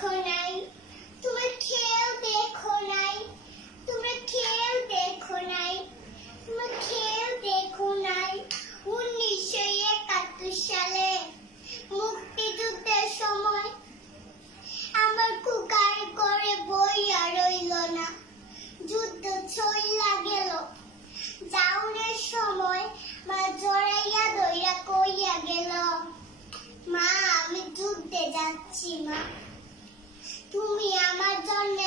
দেখো নাই, তোমরা খেয়েও দেখো নাই, তোমরা খেয়েও দেখো নাই, তোমরা খেয়েও দেখো নাই। 1971 সালে মুক্তিযুদ্ধের সময় আমার কুকার করে বইয়া রইল না, যুদ্ধ চইলা গেল। যাওনের সময় মা জড়াইয়া দইরা কইয়া গেল, মা আমি যুদ্ধে যাচ্ছি মা, তুমি আমার জন্য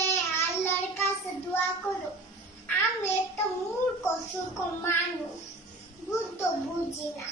আল্লাহর কাছে দোয়া করো। আমি একটা মূর্খ সূর্খ মানুষ, বুঝি না।